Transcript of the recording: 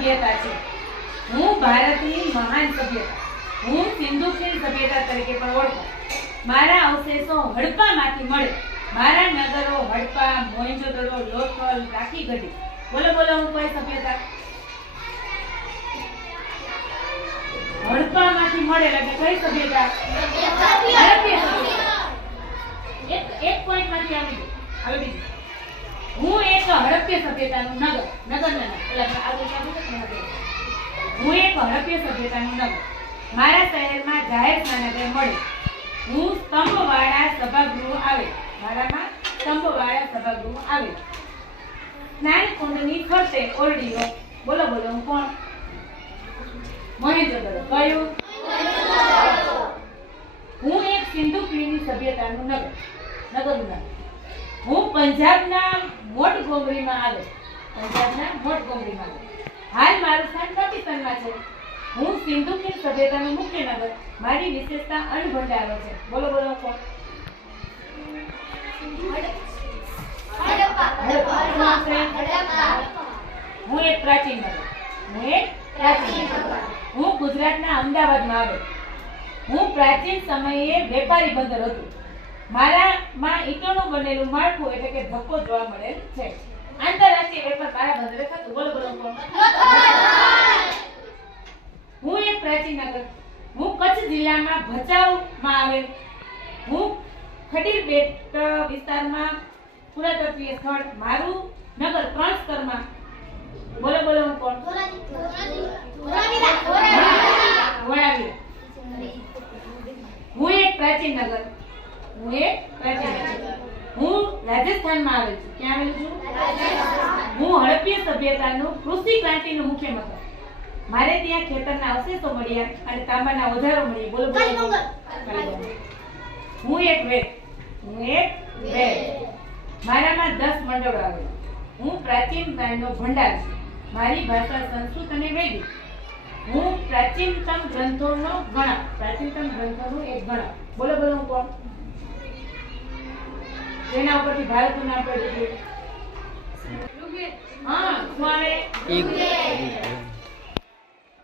સભ્યતા છે. હું ભારતની મહાન સભ્યતા હું સિંધુ સભ્યતા તરીકે પણ ઓળખાય મારા અવશેષો હડપામાંથી મળે. મારા નગરો હડપા મોહેંજોદડો લોથલ રાખી ગઢી. બોલો બોલો હું કોઈ સભ્યતા? હડપામાંથી મળે એટલે કઈ સભ્યતા? એક એક પોઈન્ટમાંથી આવી ગયું. હવે બીજું. હું એક હડપ્ય સભ્યતાનું નગર નગર ના નામ. આગળ ચાલુ છે ને નગર. હું એક હડપ્ય સભ્યતાનું નગર. મારા શહેરમાં જાહેર સ્નાનાલય મળે. હું સ્તંભવાળા સભાગૃહ આવે. મારામાં સ્તંભવાળા સભાગૃહ આવે. સ્નાન કુંડની ફરતે ઓરડીઓ. બોલો બોલો, હું કોણ? મહેન્દ્રગઢ કયું? હું એક સિંધુ પીણી સભ્યતાનું નગર. નગરનું નામ હું પંજાબના મોટગોમરીમાં આવે. પંજાબના મોટગોમરીમાં આવે. હાલ મારું સ્થાન પાકિસ્તાનમાં છે. હું સિંધુ ખીણ સભ્યતાનું મુખ્ય નગર. મારી વિશેષતા અણભંડારો છે. બોલો બોલો કોણ હું એક પ્રાચીન નગર. હું એક પ્રાચીન હું ગુજરાતના અમદાવાદમાં આવે હું પ્રાચીન સમયે વેપારી બંદર હતું. મારામાં ઈંટોનું બનેલું માળખું એટલે કે ધક્કો જોવા મળેલ છે. આંતરરાષ્ટ્રીય વેપાર મારા બંદરે થતું બોલો બોલો હું એક પ્રાચીન નગર હું કચ્છ જિલ્લામાં ભચાઉમાં આવેલ. હું ખડીર બેટ વિસ્તારમાં પુરાતત્વીય સ્થળ મારું નગર ત્રણ સ્તરમાં બોલો બોલો હું કોણ? હું એક પ્રાચીન નગર હું એક હું રાજસ્થાનમાં આવેલ છું. ક્યાં આવેલું છું? હું હડપ્ય સભ્યતાનું કૃષિ ક્રાંતિનું મુખ્ય મથક મારે ત્યાં ખેતરના અવશેષો મળ્યા અને તાંબાના ઓજારો મળ્યા. બોલો બોલો. હું એક વેદ. હું એક વેદ. મારામાં દસ મંડળો આવેલા. હું પ્રાચીન જ્ઞાનનો ભંડાર છું. મારી ભાષા સંસ્કૃત અને વૈદિક. હું પ્રાચીનતમ ગ્રંથોનો ગણા. પ્રાચીનતમ ગ્રંથોનું એક ગણા. બોલો બોલો હું કોણ? જેના ઉપરથી ભારતનું નામ પડ્યું છે હા એક